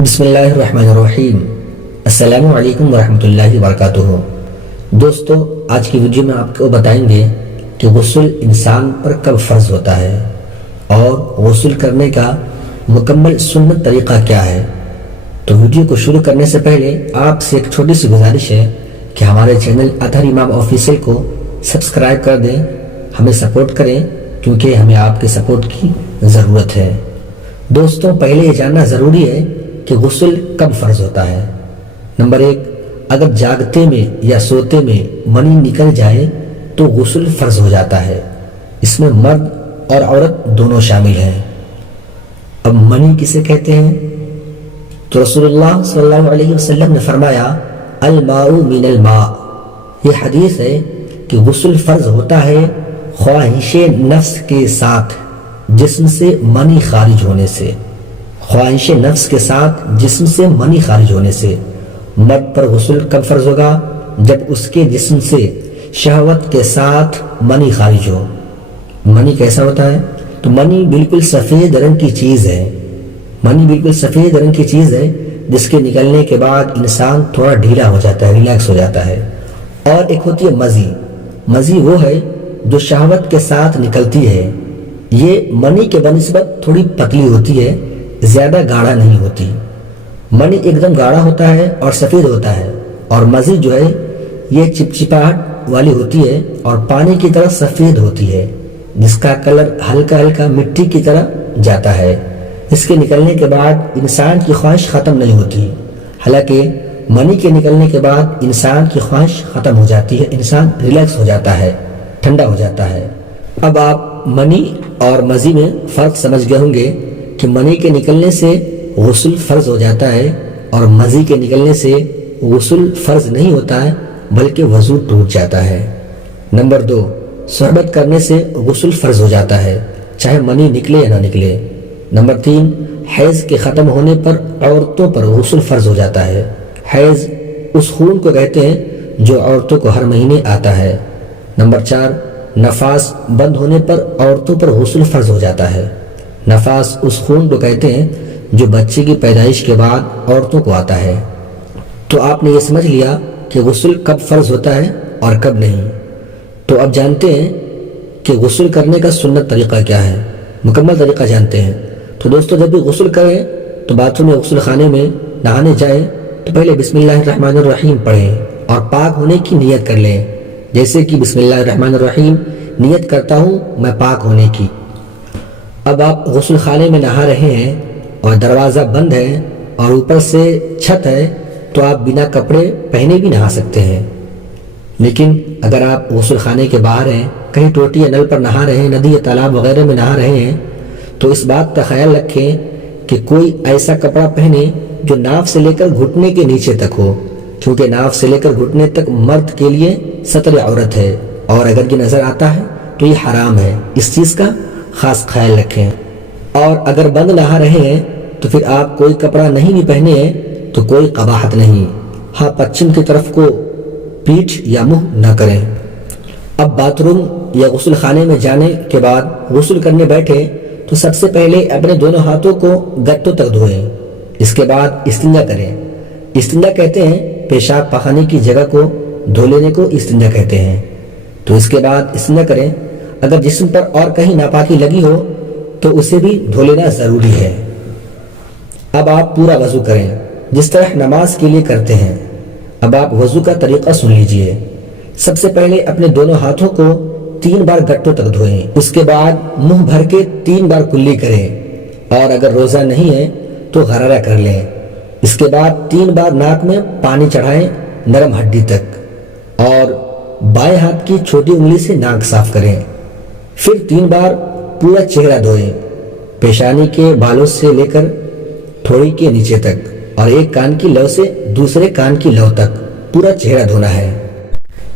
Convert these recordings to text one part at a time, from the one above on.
بسم اللہ الرحمن الرحیم۔ السلام علیکم ورحمۃ اللہ وبرکاتہ۔ دوستو، آج کی ویڈیو میں آپ کو بتائیں گے کہ غسل انسان پر کب فرض ہوتا ہے اور غسل کرنے کا مکمل سنت طریقہ کیا ہے۔ تو ویڈیو کو شروع کرنے سے پہلے آپ سے ایک چھوٹی سی گزارش ہے کہ ہمارے چینل اطہر امام آفیشیل کو سبسکرائب کر دیں، ہمیں سپورٹ کریں کیونکہ ہمیں آپ کے سپورٹ کی ضرورت ہے۔ دوستوں، پہلے یہ جاننا ضروری ہے کہ غسل کب فرض ہوتا ہے۔ نمبر 1، اگر جاگتے میں یا سوتے میں منی نکل جائے تو غسل فرض ہو جاتا ہے۔ اس میں مرد اور عورت دونوں شامل ہیں۔ اب منی کسے کہتے ہیں؟ تو رسول اللہ صلی اللہ علیہ وسلم نے فرمایا، الماء من الماء۔ یہ حدیث ہے کہ غسل فرض ہوتا ہے خواہش نفس کے ساتھ جسم سے منی خارج ہونے سے۔ خواہش نفس کے ساتھ جسم سے منی خارج ہونے سے۔ مرد پر غسل کب فرض ہوگا؟ جب اس کے جسم سے شہوت کے ساتھ منی خارج ہو۔ منی کیسا ہوتا ہے؟ تو منی بالکل سفید رنگ کی چیز ہے۔ منی بالکل سفید رنگ کی چیز ہے جس کے نکلنے کے بعد انسان تھوڑا ڈھیلا ہو جاتا ہے، ریلیکس ہو جاتا ہے۔ اور ایک ہوتی ہے مزی۔ مزی وہ ہے جو شہوت کے ساتھ نکلتی ہے۔ یہ منی کے بنسبت تھوڑی پتلی ہوتی ہے، زیادہ گاڑھا نہیں ہوتی۔ منی ایک دم گاڑھا ہوتا ہے اور سفید ہوتا ہے، اور مزی جو ہے یہ چپچپاہٹ والی ہوتی ہے اور پانی کی طرح سفید ہوتی ہے، جس کا کلر ہلکا ہلکا مٹی کی طرح جاتا ہے۔ اس کے نکلنے کے بعد انسان کی خواہش ختم نہیں ہوتی، حالانکہ منی کے نکلنے کے بعد انسان کی خواہش ختم ہو جاتی ہے، انسان ریلیکس ہو جاتا ہے، ٹھنڈا ہو جاتا ہے۔ اب آپ منی اور مزی میں فرق سمجھ گئے ہوں گے کہ منی کے نکلنے سے غسل فرض ہو جاتا ہے اور مزی کے نکلنے سے غسل فرض نہیں ہوتا ہے بلکہ وضو ٹوٹ جاتا ہے۔ نمبر 2، صحبت کرنے سے غسل فرض ہو جاتا ہے چاہے منی نکلے یا نہ نکلے۔ نمبر 3، حیض کے ختم ہونے پر عورتوں پر غسل فرض ہو جاتا ہے۔ حیض اس خون کو کہتے ہیں جو عورتوں کو ہر مہینے آتا ہے۔ نمبر 4، نفاس بند ہونے پر عورتوں پر غسل فرض ہو جاتا ہے۔ نفاس اس خون کو کہتے ہیں جو بچے کی پیدائش کے بعد عورتوں کو آتا ہے۔ تو آپ نے یہ سمجھ لیا کہ غسل کب فرض ہوتا ہے اور کب نہیں۔ تو اب جانتے ہیں کہ غسل کرنے کا سنت طریقہ کیا ہے، مکمل طریقہ جانتے ہیں۔ تو دوستو، جب بھی غسل کریں تو باتھ روم میں غسل خانے میں نہانے جائیں تو پہلے بسم اللہ الرحمن الرحیم پڑھیں اور پاک ہونے کی نیت کر لیں، جیسے کہ بسم اللہ الرحمن الرحیم نیت کرتا ہوں میں پاک ہونے کی۔ اب آپ غسل خانے میں نہا رہے ہیں اور دروازہ بند ہے اور اوپر سے چھت ہے تو آپ بنا کپڑے پہنے بھی نہا سکتے ہیں۔ لیکن اگر آپ غسل خانے کے باہر ہیں، کہیں ٹوٹی یا نل پر نہا رہے ہیں، ندی یا تالاب وغیرہ میں نہا رہے ہیں، تو اس بات کا خیال رکھیں کہ کوئی ایسا کپڑا پہنے جو ناف سے لے کر گھٹنے کے نیچے تک ہو، کیونکہ ناف سے لے کر گھٹنے تک مرد کے لیے ستر عورت ہے، اور اگر یہ نظر آتا ہے تو یہ حرام ہے۔ اس چیز کا خاص خیال رکھیں۔ اور اگر بند نہا رہے ہیں تو پھر آپ کوئی کپڑا نہیں بھی پہنے ہیں تو کوئی قباحت نہیں۔ ہاں، پچھم کی طرف کو پیٹھ یا منہ نہ کریں۔ اب باتھ روم یا غسل خانے میں جانے کے بعد غسل کرنے بیٹھے تو سب سے پہلے اپنے دونوں ہاتھوں کو گتوں تک دھوئیں۔ اس کے بعد استنجا کریں۔ استنجا کہتے ہیں پیشاب پخانے کی جگہ کو دھو لینے کو استنجا کہتے ہیں۔ تو اس کے بعد استنجا کریں۔ اگر جسم پر اور کہیں ناپاکی لگی ہو تو اسے بھی دھو لینا ضروری ہے۔ اب آپ پورا وضو کریں جس طرح نماز کے لیے کرتے ہیں۔ اب آپ وضو کا طریقہ سن لیجئے۔ سب سے پہلے اپنے دونوں ہاتھوں کو 3 بار گٹوں تک دھوئیں، اس کے بعد منہ بھر کے 3 بار کلی کریں، اور اگر روزہ نہیں ہے تو غرارہ کر لیں۔ اس کے بعد 3 بار ناک میں پانی چڑھائیں نرم ہڈی تک، اور بائیں ہاتھ کی چھوٹی انگلی سے ناک صاف کریں۔ پھر 3 بار پورا چہرہ دھوئیں، پیشانی کے بالوں سے لے کر تھوڑی کے نیچے تک، اور ایک کان کی لو سے دوسرے کان کی لو تک پورا چہرہ دھونا ہے۔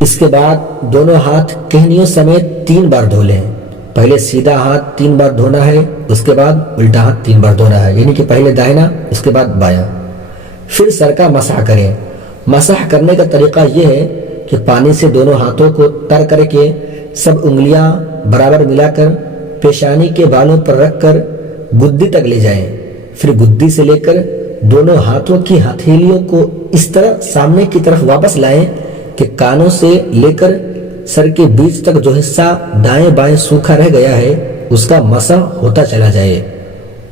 اس کے بعد دونوں ہاتھ کہنیوں سمیت 3 بار دھو لیں۔ پہلے سیدھا ہاتھ 3 بار دھونا ہے، اس کے بعد الٹا ہاتھ 3 بار دھونا ہے، یعنی کہ پہلے دائنا اس کے بعد بایاں۔ پھر سر کا مسح کریں۔ مسح کرنے کا طریقہ یہ ہے کہ پانی سے دونوں ہاتھوں کو تر کر کے سب انگلیاں برابر ملا کر پیشانی کے بالوں پر رکھ کر گدی تک لے جائیں، پھر گدی سے لے کر دونوں ہاتھوں کی ہتھیلیوں کو اس طرح سامنے کی طرف واپس لائیں کہ کانوں سے لے کر سر کے بیچ تک جو حصہ دائیں بائیں سوکھا رہ گیا ہے اس کا مسح ہوتا چلا جائے۔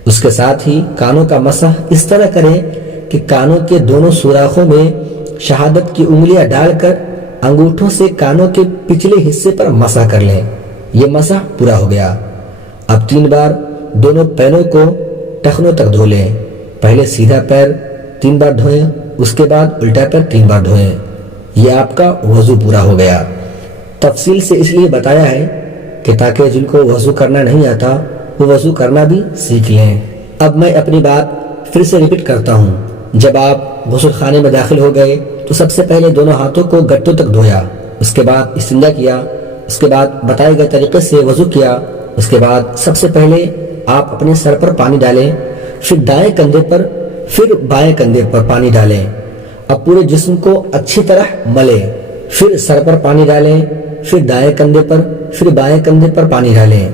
اس کے ساتھ ہی کانوں کا مسح اس طرح کریں کہ کانوں کے دونوں سوراخوں میں شہادت کی انگلیاں ڈال کر انگوٹھوں سے کانوں کے پچھلے حصے پر مسح کر لیں۔ یہ مسح پورا ہو گیا۔ اب 3 بار دونوں پیروں کو ٹخنوں تک دھو لیں۔ پہلے سیدھا پیر 3 بار دھوئیں، اس کے بعد الٹا پیر 3 بار دھوئیں۔ یہ آپ کا وضو پورا ہو گیا۔ تفصیل سے اس لیے بتایا ہے کہ تاکہ جن کو وضو کرنا نہیں آتا وہ وضو کرنا بھی سیکھ لیں۔ اب میں اپنی بات پھر سے ریپیٹ کرتا ہوں۔ جب آپ غسل خانے میں داخل ہو گئے تو سب سے پہلے دونوں ہاتھوں کو گٹوں تک دھویا، اس کے بعد استنجا کیا، اس کے بعد بتائے گئے طریقے سے وضو کیا۔ اس کے بعد سب سے پہلے آپ اپنے سر پر پانی ڈالیں، پھر دائیں کندھے پر، پھر بائیں کندھے پر پانی ڈالیں۔ اب پورے جسم کو اچھی طرح ملیں، پھر سر پر پانی ڈالیں، پھر دائیں کندھے پر، پھر بائیں کندھے پر پانی ڈالیں،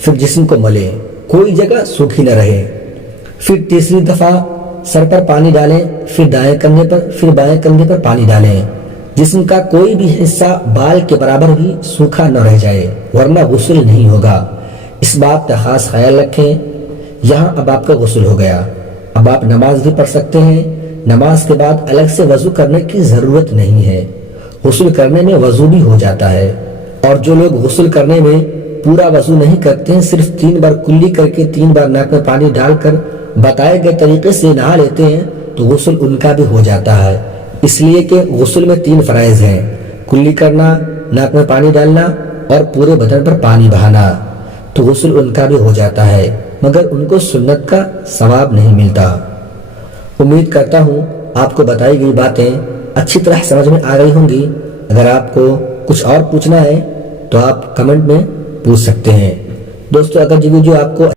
پھر جسم کو ملیں، کوئی جگہ سوکھی نہ رہے۔ پھر تیسری دفعہ سر پر پانی ڈالیں، پھر دائیں کندھے پر، پھر بائیں کندھے پر پانی ڈالیں۔ جسم کا کوئی بھی حصہ بال کے برابر بھی سوکھا نہ رہ جائے ورنہ غسل نہیں ہوگا۔ اس بات کا خاص خیال رکھیں۔ یہاں اب آپ کا غسل ہو گیا۔ اب آپ نماز بھی پڑھ سکتے ہیں۔ نماز کے بعد الگ سے وضو کرنے کی ضرورت نہیں ہے، غسل کرنے میں وضو بھی ہو جاتا ہے۔ اور جو لوگ غسل کرنے میں پورا وضو نہیں کرتے ہیں، صرف 3 بار کلی کر کے 3 بار ناک میں پانی ڈال کر بتائے گئے طریقے سے نہا لیتے ہیں تو غسل ان کا بھی ہو جاتا ہے، اس لیے کہ غسل میں 3 فرائض ہیں: کلی کرنا، ناک میں پانی ڈالنا اور پورے بدن پر پانی بہانا۔ تو غسل ان کا بھی ہو جاتا ہے مگر ان کو سنت کا ثواب نہیں ملتا۔ امید کرتا ہوں آپ کو بتائی گئی باتیں اچھی طرح سمجھ میں آ گئی ہوں گی۔ اگر آپ کو کچھ اور پوچھنا ہے تو آپ کمنٹ میں پوچھ سکتے ہیں۔ دوستو اگر یہ ویڈیو آپ کو